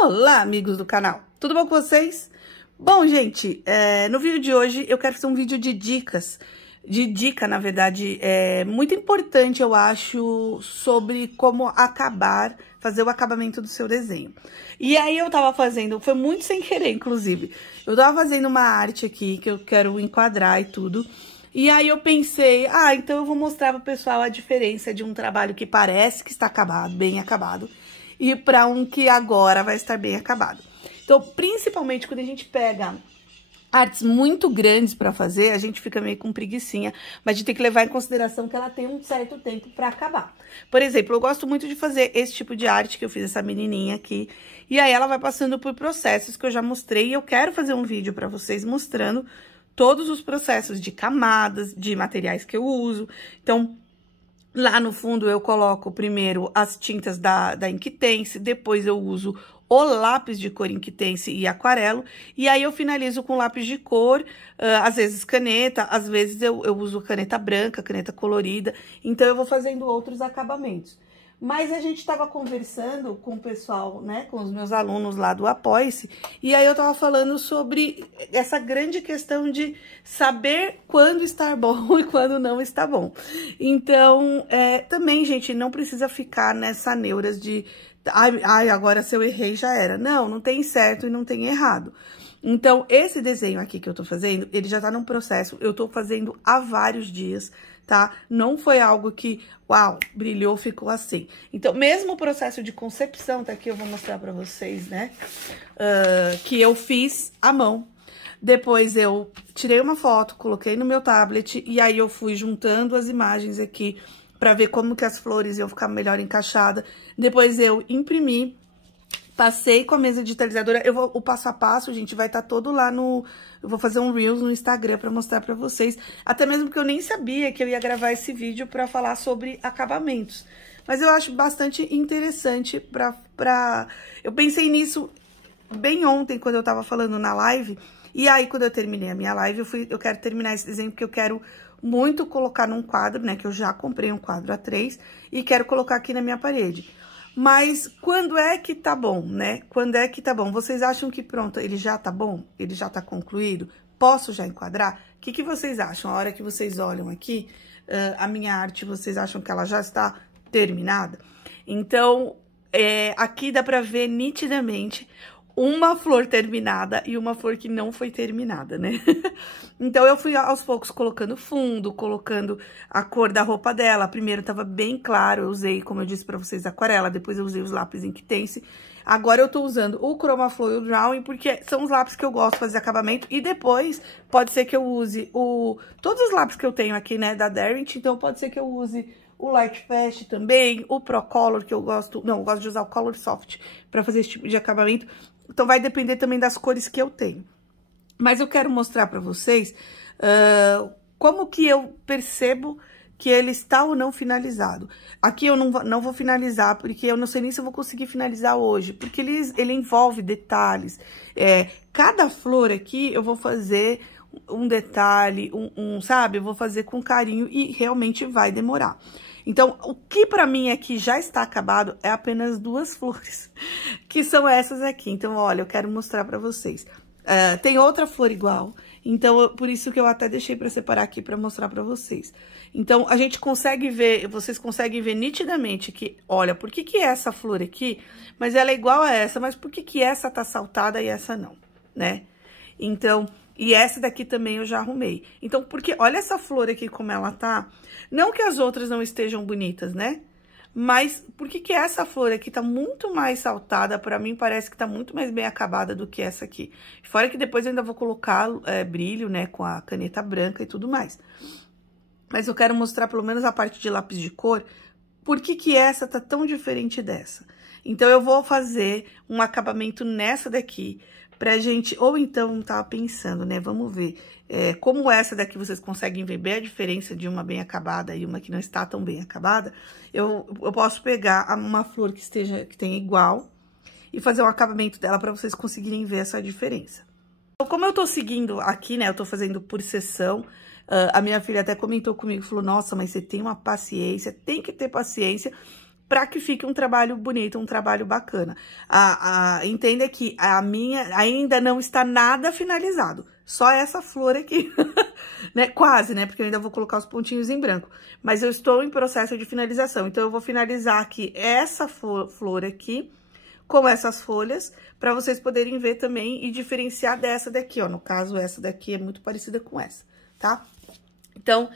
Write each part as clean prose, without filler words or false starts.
Olá, amigos do canal, tudo bom com vocês? Bom, gente, no vídeo de hoje eu quero fazer um vídeo de dicas, na verdade, muito importante, eu acho, sobre como fazer o acabamento do seu desenho. E aí eu tava fazendo, foi muito sem querer, inclusive, eu tava fazendo uma arte aqui que eu quero enquadrar e tudo. E aí eu pensei, então eu vou mostrar pro pessoal a diferença de um trabalho que parece que está acabado, bem acabado, e para um que agora vai estar bem acabado. Então, principalmente quando a gente pega artes muito grandes para fazer, a gente fica meio com preguicinha, mas a gente tem que levar em consideração que ela tem um certo tempo para acabar. Por exemplo, eu gosto muito de fazer esse tipo de arte que eu fiz essa menininha aqui, e aí ela vai passando por processos que eu já mostrei, e eu quero fazer um vídeo para vocês mostrando todos os processos de camadas, de materiais que eu uso. Então, lá no fundo eu coloco primeiro as tintas da Inktense, depois eu uso o lápis de cor Inktense e aquarelo, e aí eu finalizo com lápis de cor, às vezes caneta, às vezes eu uso caneta branca, caneta colorida, então eu vou fazendo outros acabamentos. Mas a gente estava conversando com o pessoal, né, com os meus alunos lá do Apoie-se, e aí eu tava falando sobre essa grande questão de saber quando estar bom e quando não está bom. Então, também, gente, não precisa ficar nessa neuras de, agora se eu errei já era. Não, não tem certo e não tem errado. Então, esse desenho aqui que eu tô fazendo, ele já tá num processo, eu tô fazendo há vários dias, tá? Não foi algo que, uau, brilhou, ficou assim. Então, mesmo o processo de concepção, tá aqui, eu vou mostrar pra vocês, né? Que eu fiz à mão. Depois eu tirei uma foto, coloquei no meu tablet, e aí eu fui juntando as imagens aqui pra ver como que as flores iam ficar melhor encaixadas. Depois eu imprimi. Passei com a mesa digitalizadora, o passo a passo, gente, vai estar todo lá no... Eu vou fazer um Reels no Instagram pra mostrar pra vocês. Até mesmo porque eu nem sabia que eu ia gravar esse vídeo pra falar sobre acabamentos. Mas eu acho bastante interessante Eu pensei nisso bem ontem, quando eu tava falando na live. E aí, quando eu terminei a minha live, eu quero terminar esse desenho, porque eu quero muito colocar num quadro, né? Que eu já comprei um quadro A3 e quero colocar aqui na minha parede. Mas quando é que tá bom, né? Quando é que tá bom? Vocês acham que pronto, ele já tá bom? Ele já tá concluído? Posso já enquadrar? O que vocês acham? A hora que vocês olham aqui, a minha arte, vocês acham que ela já está terminada? Então, aqui dá pra ver nitidamente uma flor terminada e uma flor que não foi terminada, né? Então, eu fui aos poucos colocando fundo, colocando a cor da roupa dela. Primeiro tava bem claro, eu usei, como eu disse pra vocês, aquarela, depois eu usei os lápis Inktense. Agora eu tô usando o Chromaflow e o Drawing, porque são os lápis que eu gosto de fazer acabamento. E depois, pode ser que eu use todos os lápis que eu tenho aqui, né, da Derwent. Então, pode ser que eu use o Light Fast também, o Pro Color, que eu gosto... Não, eu gosto de usar o Color Soft pra fazer esse tipo de acabamento. Então, vai depender também das cores que eu tenho. Mas eu quero mostrar pra vocês como que eu percebo que ele está ou não finalizado. Aqui eu não vou finalizar, porque eu não sei nem se eu vou conseguir finalizar hoje. Porque ele envolve detalhes. Cada flor aqui eu vou fazer um detalhe, sabe? Eu vou fazer com carinho e realmente vai demorar. Então, o que pra mim aqui já está acabado é apenas 2 flores, que são essas aqui. Então, olha, eu quero mostrar pra vocês. Tem outra flor igual, então, por isso que eu até deixei pra separar aqui pra mostrar pra vocês. Então, a gente consegue ver, vocês conseguem ver nitidamente que, olha, por que essa flor aqui, mas ela é igual a essa, mas por que essa tá saltada e essa não, né? Então... E essa daqui também eu já arrumei. Então, porque olha essa flor aqui como ela tá. Não que as outras não estejam bonitas, né? Mas por que essa flor aqui tá muito mais saltada? Pra mim parece que tá muito mais bem acabada do que essa aqui. Fora que depois eu ainda vou colocar brilho, né? Com a caneta branca e tudo mais. Mas eu quero mostrar pelo menos a parte de lápis de cor. Por que essa tá tão diferente dessa? Então, eu vou fazer um acabamento nessa daqui... Pra gente, ou então, tava pensando, né, vamos ver, como essa daqui vocês conseguem ver bem a diferença de uma bem acabada e uma que não está tão bem acabada, eu posso pegar uma flor que tenha igual e fazer um acabamento dela pra vocês conseguirem ver essa diferença. Então, como eu tô seguindo aqui, né, eu tô fazendo por sessão, a minha filha até comentou comigo, falou, nossa, mas você tem uma paciência, tem que ter paciência, para que fique um trabalho bonito, um trabalho bacana. Entenda que a minha ainda não está nada finalizado, só essa flor aqui, né? Quase, né? Porque eu ainda vou colocar os pontinhos em branco, mas eu estou em processo de finalização, então eu vou finalizar aqui essa flor aqui, com essas folhas, para vocês poderem ver também e diferenciar dessa daqui, ó. No caso, essa daqui é muito parecida com essa, tá? Então,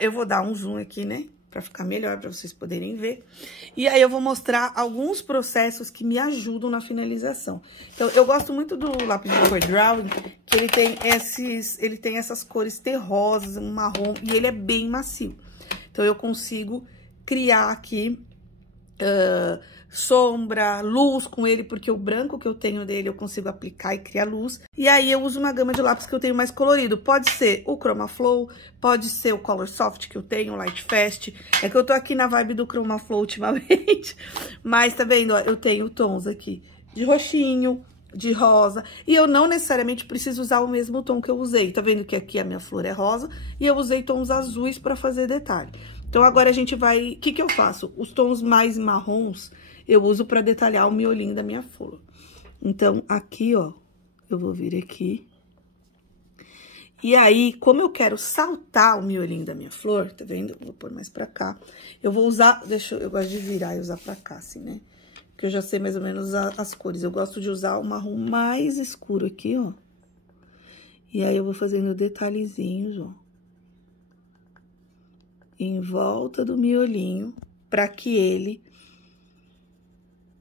eu vou dar um zoom aqui, né? Pra ficar melhor, pra vocês poderem ver. E aí, eu vou mostrar alguns processos que me ajudam na finalização. Então, eu gosto muito do lápis de cor Drawing, que ele tem essas cores terrosas, um marrom, e ele é bem macio. Então, eu consigo criar aqui sombra, luz com ele, porque o branco que eu tenho dele eu consigo aplicar e criar luz. E aí eu uso uma gama de lápis que eu tenho mais colorido. Pode ser o Chroma Flow, pode ser o Color Soft que eu tenho, o Light Fast. É que eu tô aqui na vibe do Chroma Flow ultimamente. Mas tá vendo, ó, eu tenho tons aqui de roxinho, de rosa. E eu não necessariamente preciso usar o mesmo tom que eu usei. Tá vendo que aqui a minha flor é rosa e eu usei tons azuis pra fazer detalhe. Então, agora a gente vai... O que que eu faço? Os tons mais marrons eu uso pra detalhar o miolinho da minha flor. Então, aqui, ó, eu vou vir aqui. E aí, como eu quero saltar o miolinho da minha flor, tá vendo? Vou pôr mais pra cá. Eu vou usar... eu gosto de virar e usar pra cá, assim, né? Porque eu já sei mais ou menos as cores. Eu gosto de usar o marrom mais escuro aqui, ó. E aí, eu vou fazendo detalhezinhos, ó. Em volta do miolinho, pra que ele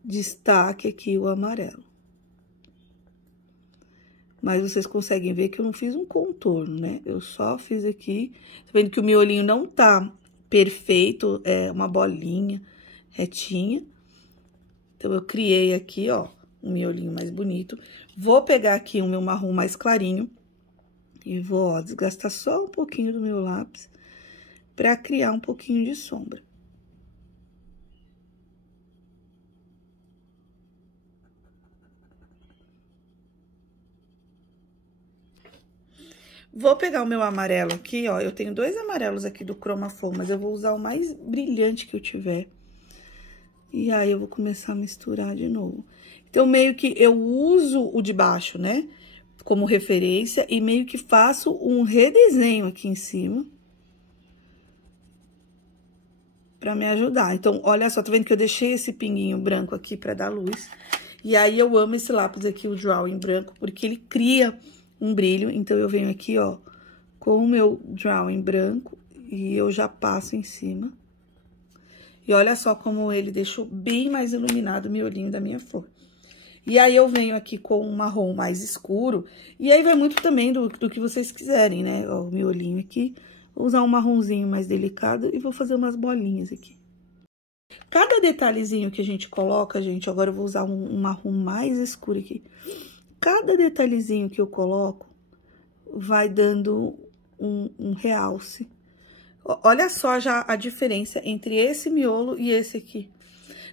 destaque aqui o amarelo. Mas vocês conseguem ver que eu não fiz um contorno, né? Eu só fiz aqui, tá vendo que o miolinho não tá perfeito, é uma bolinha retinha. Então, eu criei aqui, ó, um miolinho mais bonito. Vou pegar aqui o meu marrom mais clarinho e vou, ó, desgastar só um pouquinho do meu lápis pra criar um pouquinho de sombra. Vou pegar o meu amarelo aqui, ó, eu tenho 2 amarelos aqui do Chroma Flow, mas eu vou usar o mais brilhante que eu tiver. E aí, eu vou começar a misturar de novo. Então, meio que eu uso o de baixo, né, como referência, e meio que faço um redesenho aqui em cima. Pra me ajudar. Então, olha só, tá vendo que eu deixei esse pinguinho branco aqui pra dar luz. E aí, eu amo esse lápis aqui, o Drawing branco, porque ele cria um brilho. Então, eu venho aqui, ó, com o meu Drawing branco e eu já passo em cima. E olha só como ele deixou bem mais iluminado o miolinho da minha flor. E aí, eu venho aqui com um marrom mais escuro. E aí, vai muito também do que vocês quiserem, né? Ó, o miolinho aqui. Vou usar um marronzinho mais delicado e vou fazer umas bolinhas aqui. Cada detalhezinho que a gente coloca, gente, agora eu vou usar um marrom mais escuro aqui. Cada detalhezinho que eu coloco vai dando um realce. Olha só já a diferença entre esse miolo e esse aqui,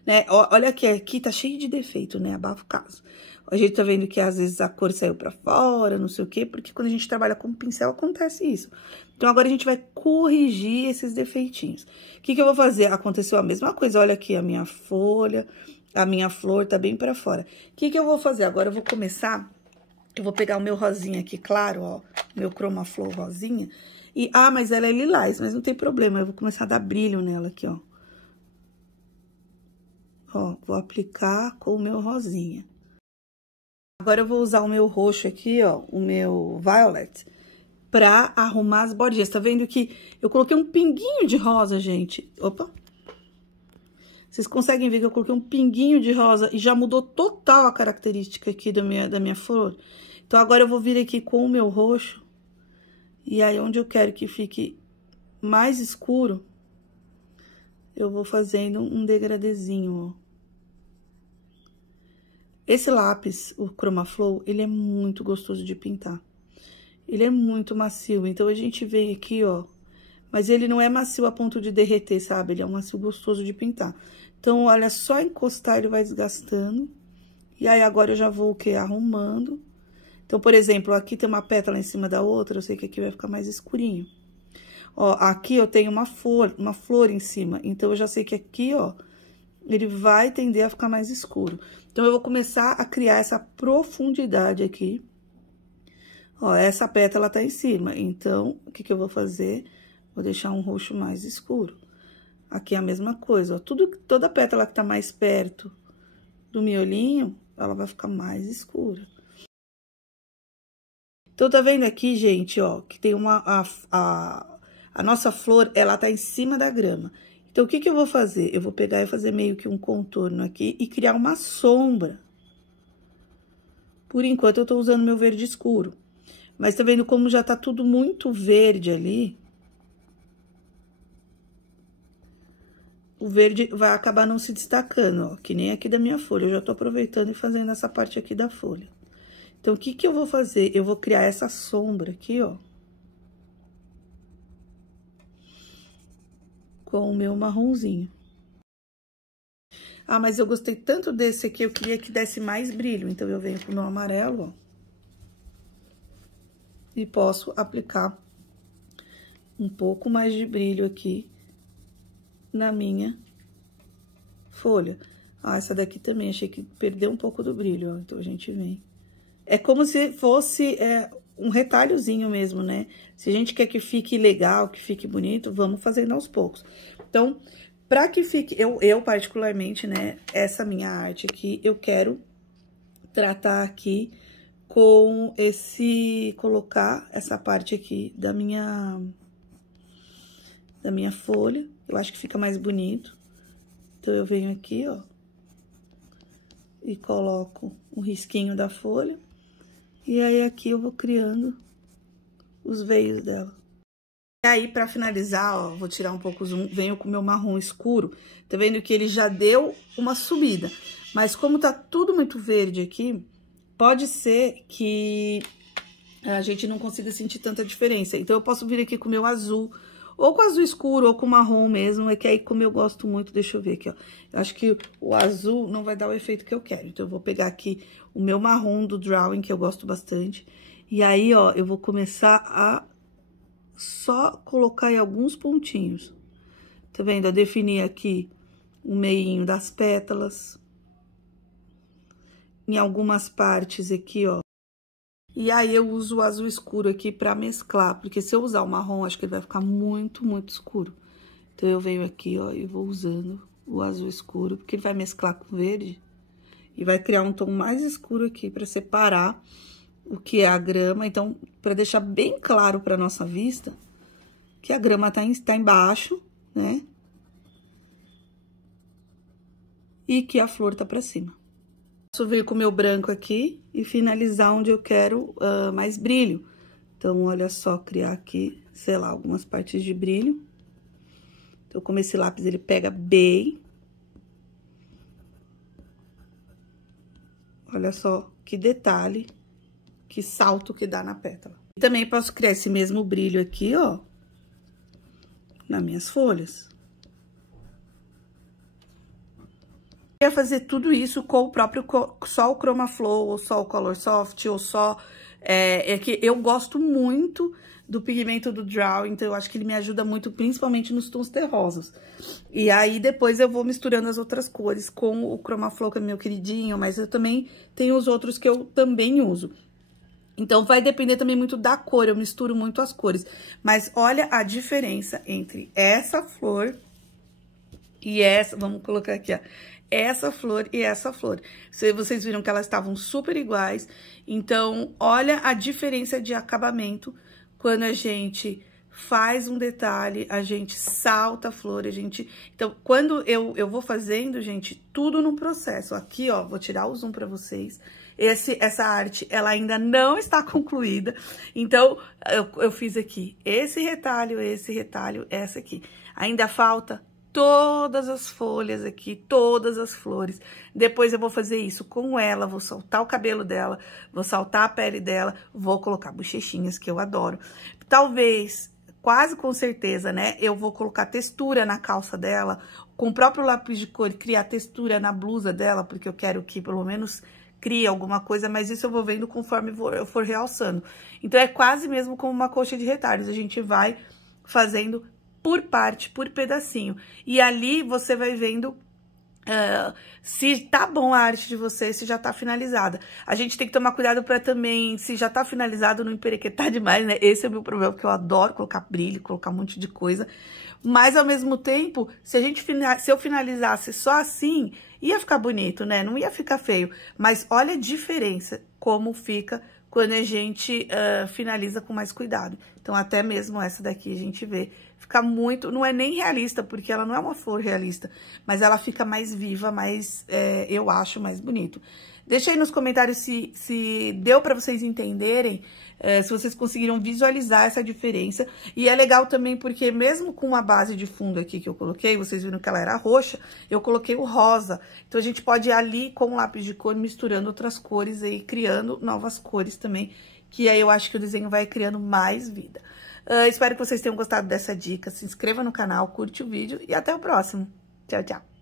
né? Olha aqui tá cheio de defeito, né? Abafa o caso. A gente tá vendo que às vezes a cor saiu pra fora, não sei o quê, porque quando a gente trabalha com pincel acontece isso. Então, agora a gente vai corrigir esses defeitinhos. O que que eu vou fazer? Aconteceu a mesma coisa, olha aqui a minha folha, a minha flor tá bem pra fora. O que que eu vou fazer? Agora eu vou começar, eu vou pegar o meu rosinha aqui, claro, ó, meu Chroma Flow rosinha. E, mas ela é lilás, mas não tem problema, eu vou começar a dar brilho nela aqui, ó. Ó, vou aplicar com o meu rosinha. Agora, eu vou usar o meu roxo aqui, ó, o meu Violet, pra arrumar as bordinhas. Tá vendo que eu coloquei um pinguinho de rosa, gente? Opa! Vocês conseguem ver que eu coloquei um pinguinho de rosa e já mudou total a característica aqui da minha flor? Então, agora eu vou vir aqui com o meu roxo. E aí, onde eu quero que fique mais escuro, eu vou fazendo um degradezinho, ó. Esse lápis, o Chroma Flow, ele é muito gostoso de pintar. Ele é muito macio, então a gente vem aqui, ó. Mas ele não é macio a ponto de derreter, sabe? Ele é um macio gostoso de pintar. Então, olha, só encostar ele vai desgastando. E aí, agora eu já vou o quê? Arrumando. Então, por exemplo, aqui tem uma pétala em cima da outra, eu sei que aqui vai ficar mais escurinho. Ó, aqui eu tenho uma flor em cima, então eu já sei que aqui, ó, ele vai tender a ficar mais escuro. Então, eu vou começar a criar essa profundidade aqui. Ó, essa pétala tá em cima, então, o que que eu vou fazer? Vou deixar um roxo mais escuro. Aqui é a mesma coisa, ó, toda pétala que tá mais perto do miolinho, ela vai ficar mais escura. Então, tá vendo aqui, gente, ó, que tem a nossa flor, ela tá em cima da grama. Então, o que que eu vou fazer? Eu vou pegar e fazer meio que um contorno aqui e criar uma sombra. Por enquanto, eu tô usando meu verde escuro. Mas tá vendo como já tá tudo muito verde ali? O verde vai acabar não se destacando, ó, que nem aqui da minha folha. Eu já tô aproveitando e fazendo essa parte aqui da folha. Então, o que que eu vou fazer? Eu vou criar essa sombra aqui, ó. Com o meu marronzinho. Ah, mas eu gostei tanto desse aqui, eu queria que desse mais brilho. Então, eu venho com o meu amarelo, ó. E posso aplicar um pouco mais de brilho aqui na minha folha. Ah, essa daqui também, achei que perdeu um pouco do brilho, ó. Então, a gente vem. É como se fosse um retalhozinho mesmo, né? Se a gente quer que fique legal, que fique bonito, vamos fazendo aos poucos. Então, pra que fique... Eu particularmente, né? Essa minha arte aqui, eu quero tratar aqui com colocar essa parte aqui da minha folha. Eu acho que fica mais bonito. Então, eu venho aqui, ó, e coloco um risquinho da folha. E aí, aqui eu vou criando os veios dela. E aí, pra finalizar, ó, vou tirar um pouco o zoom, venho com o meu marrom escuro. Tá vendo que ele já deu uma subida. Mas como tá tudo muito verde aqui, pode ser que a gente não consiga sentir tanta diferença. Então, eu posso vir aqui com o meu azul, ou com azul escuro, ou com marrom mesmo. É que aí, como eu gosto muito, deixa eu ver aqui, ó. Eu acho que o azul não vai dar o efeito que eu quero. Então, eu vou pegar aqui o meu marrom do Drawing, que eu gosto bastante. E aí, ó, eu vou começar a só colocar aí alguns pontinhos. Tá vendo? Eu defini aqui o meinho das pétalas. Em algumas partes aqui, ó. E aí, eu uso o azul escuro aqui pra mesclar, porque se eu usar o marrom, acho que ele vai ficar muito, muito escuro. Então, eu venho aqui, ó, e vou usando o azul escuro, porque ele vai mesclar com o verde. E vai criar um tom mais escuro aqui pra separar o que é a grama. Então, pra deixar bem claro pra nossa vista que a grama tá embaixo, né? E que a flor tá pra cima. Posso vir com o meu branco aqui e finalizar onde eu quero mais brilho. Então, olha só, criar aqui, sei lá, algumas partes de brilho. Então, como esse lápis, ele pega bem. Olha só que detalhe, que salto que dá na pétala. E também posso criar esse mesmo brilho aqui, ó, nas minhas folhas. Eu ia fazer tudo isso com o próprio, só o Chroma Flow, ou só o Color Soft, ou só... É que eu gosto muito do pigmento do Drawing, então eu acho que ele me ajuda muito, principalmente nos tons terrosos. E aí, depois eu vou misturando as outras cores com o Chroma Flow, que é meu queridinho, mas eu também tenho os outros que eu também uso. Então, vai depender também muito da cor, eu misturo muito as cores. Mas olha a diferença entre essa flor e essa, vamos colocar aqui, ó. Essa flor e essa flor. Vocês viram que elas estavam super iguais. Então, olha a diferença de acabamento quando a gente faz um detalhe, a gente salta a flor, a gente... Então, quando eu vou fazendo, gente, tudo no processo. Aqui, ó, vou tirar o zoom pra vocês. Essa arte, ela ainda não está concluída. Então, eu fiz aqui esse retalho, essa aqui. Ainda falta todas as folhas aqui, todas as flores. Depois eu vou fazer isso com ela, vou soltar o cabelo dela, vou saltar a pele dela, vou colocar bochechinhas, que eu adoro. Talvez, quase com certeza, né, eu vou colocar textura na calça dela, com o próprio lápis de cor, criar textura na blusa dela, porque eu quero que, pelo menos, crie alguma coisa, mas isso eu vou vendo conforme eu for realçando. Então, é quase mesmo como uma coxa de retalhos, a gente vai fazendo por parte, por pedacinho. E ali você vai vendo se tá bom a arte de vocês, se já tá finalizada. A gente tem que tomar cuidado pra também, se já tá finalizado, não emperequetar demais, né? Esse é o meu problema, porque eu adoro colocar brilho, colocar um monte de coisa. Mas, ao mesmo tempo, se eu finalizasse só assim, ia ficar bonito, né? Não ia ficar feio. Mas olha a diferença, como fica quando a gente finaliza com mais cuidado. Então, até mesmo essa daqui a gente vê. Fica muito... Não é nem realista, porque ela não é uma flor realista. Mas ela fica mais viva, mais... eu acho mais bonito. Deixa aí nos comentários se deu pra vocês entenderem, se vocês conseguiram visualizar essa diferença. E é legal também porque mesmo com a base de fundo aqui que eu coloquei, vocês viram que ela era roxa, eu coloquei o rosa. Então, a gente pode ir ali com o lápis de cor misturando outras cores aí, criando novas cores também, que aí eu acho que o desenho vai criando mais vida. Espero que vocês tenham gostado dessa dica. Se inscreva no canal, curte o vídeo e até o próximo. Tchau, tchau!